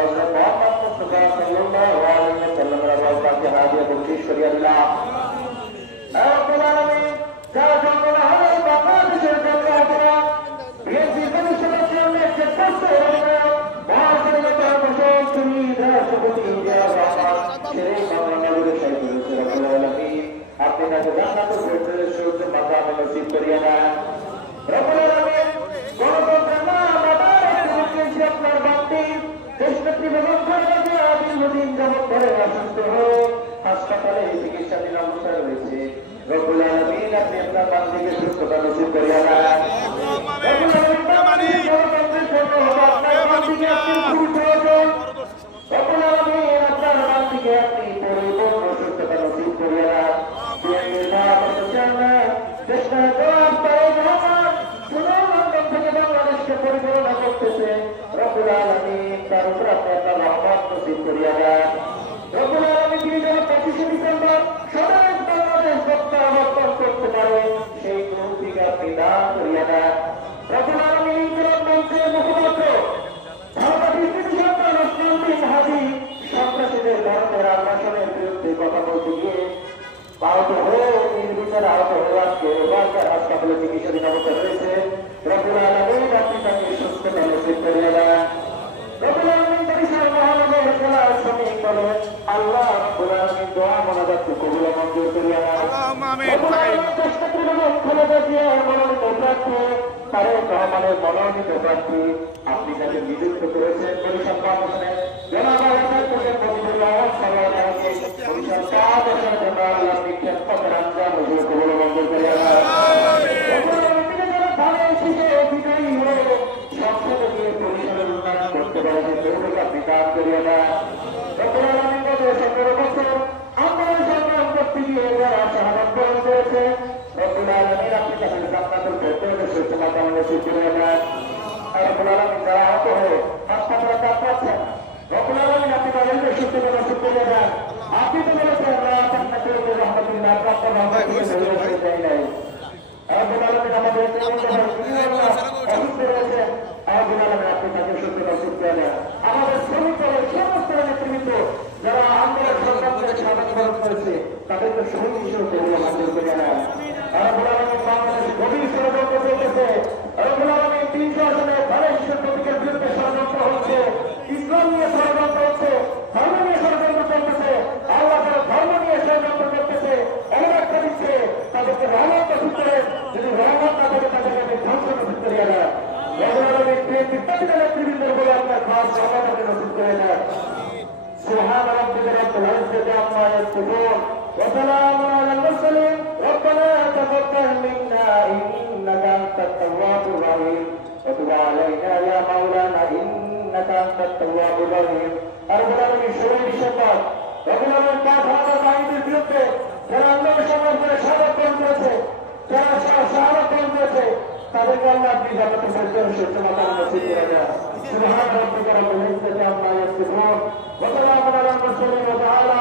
হযরত মুহাম্মদ মুস্তাফা সাল্লাল্লাহু আলাইহি ওয়াসাল্লামের রওজাকে হাদিয়া বকশিশ করিয়া দিলাম। হে রব্বুল আলামিন, যারা জন্মনা হলো বাংলাদেশের জন্য অথবা বিএনপি কমিশনের জন্য একটি কষ্ট হলো মহাজনতা বসত তুমি রাষ্ট্রপতি জিয়াউর রহমান শেরে বাংলাদেশের সাহিত্য রব্বুল আলামিন, আপনি তাকে জান্নাতুল ফেরদৌসের সৌধে মাকাম নসিব করিয়া দেন। রব্বুল আলামিন, গণতন্ত্রের নাম আপনার বান্দি দেশনেত্রী বেগম খালেদা জিয়া দীর্ঘদিন যাবৎ ধরে অসুস্থ হয়ে হাসপাতালে চিকিৎসাধীন অবস্থায় রয়েছে। রব্বুল আলামিন, আপনি আপনার বান্দিকে সুস্থতা নসিব করিয়া দেন। রব্বুল আলামিন, গণতন্ত্রের জন্য হলো আপনার বান্দিকে আপনি খুব প্রয়োজন। রব্বুল আলামিন, আপনার বান্দিকে আপনি পরিপূর্ণ সুস্থতা নসিব করিয়া দেন। বিএনপির ভারপ্রাপ্ত চেয়ারম্যান দেশনায়ক জনাব তারেক রহমান সুনামগঞ্জ থেকে বাংলাদেশকে পরিচালনা করতেছে। রব্বুল আলামিন, তার উপর আপনি আপনার রহমত নসিব করিয়া দেন। রব্বুল আলামিন, তিনি যেন 25শে ডিসেম্বর স্বদেশ বাংলাদেশ প্রত্যাবর্তন করতে পারে সেই তৌফিক আপনি দান করিয়া দেন। রব্বুল আলামিন, ইনকিলাব মঞ্চের মুখপাত্র ঢাকা বিশ্ববিদ্যালয়ের সন্তান ওসমান বিন হাদি সন্ত্রাসীদের ভারতের আগ্রাসনের বিরুদ্ধে কথা বলতে গিয়ে আহত হয়ে নির্বিচারে আহত হয়ে আজকে বারবার হাসপাতালে চিকিৎসাধীন অবস্থায় রয়েছে। রব্বুল আলামিন, আপনি তাকে সুস্থতা নসিব করিয়া দেন। রব্বুল আলামিন, বরিশাল মহানগর জেলার শ্রমিক বলে আল্লাহ রব্বুল আলামিন দোয়া মোনাজাতকে কবুল ও মঞ্জুর করিয়া দেন। রব্বুল আলামিন, দেশনেত্রী বেগম খালেদা জিয়ার মনোনীত প্রার্থী তারেক রহমানের মনোনীত প্রার্থী আপনি তাকে নিযুক্ত করেছেন বরিশাল কর্পোরেশনের জনাব আহ্বায়ক মজিবুর রহমান সাল্লাল্লাহু বরিশাল 5 আসনের জন্য আল্লাহ বিখ্যাত পদের আঞ্জাম হুজুর কবুল ও মঞ্জুর করিয়া দেন। রব্বুল আলামিন, তিনি যেন ধানে শীষে বিজয়ী হয়ে সংসদে গিয়ে বরিশালের উন্নয়ন করতে পারে সেই তৌফিক আপনি দান করিয়া দেন। রব্বুল আলামিন, গত 17 বছর আন্দোলন সংগ্রাম করতে গিয়ে যারা শাহাদাত বরণ করেছে রব্বুল আলামিন, আপনি তাদের জান্নাতুল ফেরদৌসের সৌধে মাকাম নসিব করিয়া দেন। রব্বুল আলামিন, যারা আহত হয়ে হাসপাতালে কাতরাচ্ছেন রব্বুল আলামিন, আপনি তাদেরকে সুস্থতা নসিব করিয়া দেন। আপনি তো বলেছেন রহমতুল্লাহ আপনার ভাবনা থেকে দূরে হয়ে যায় নাই। রব্বুল আলামিন, আমাদের অসুস্থ রয়েছে রব্বুল আলামিন, আপনি তাকে সুস্থতা নসিব করিয়া দেন। আমাদের শ্রমিক দলের সমস্ত নেতৃবৃন্দ যারা আন্দোলন সংগ্রামে শাহাদাত বরণ করেছে তাদেরকে শহীদ হিসেবে কবুল ও মঞ্জুর করিয়া দেন। রব্বুল আলামিন, বাংলাদেশ গভীর ষড়যন্ত্র চলতেছে। রব্বুল আলামিন, 300 আসনে বাংলাদেশের প্রতীকের বিরুদ্ধে ষড়যন্ত্র হচ্ছে, ইসলাম নিয়ে ষড়যন্ত্র হচ্ছে, ধর্ম নিয়ে ষড়যন্ত্র চলতেছে। আল্লাহ তারা ধর্ম নিয়ে ষড়যন্ত্র করতেছে, এমন একটা দিচ্ছে তাদেরকে রহমত নসিব করে, যদি রহমত না থাকে তাদেরকে ধ্বংস নসিব করিয়া দেয়। রব্বুল আলামিন, বিএনপির প্রতিটা নেতৃবৃন্দের বলে আপনার খাস রহমতকে নসিব করে দেয়। সুবহান রাব্বিকা রাব্বিল ইজ্জাতি আম্মা ইয়াসিফুন ওয়া সালামুন আলাল মুরসালিন রব্বানা তাকাব্বাল মিন্না ইন্নাকা আনতাত তাওয়াবুর রহিম ওয়া তুব আলাইনা ইয়া মাওলানা ইন্নাকা আনতাত তাওয়াবুর রহিম। রব্বুল আলামিন, 16 ডিসেম্বর রব্বুল আলামিন কাফারদের বাহিনীর বিরুদ্ধে যারা আন্দোলন সংগ্রাম করে শাহাদাত বরণ করেছে, যারা শাহাদাত বরণ করেছে তাদেরকে আল্লাহ আপনি জান্নাতুল ফেরদৌসের সৌধে মাকাম নসিব করে দেন। সুবহান রাব্বিকা রাব্বিল ইজ্জাতি আম্মা ইয়াসিফুন ওয়া সালামুন আলাল মুরসালিন ওয়া তাআলা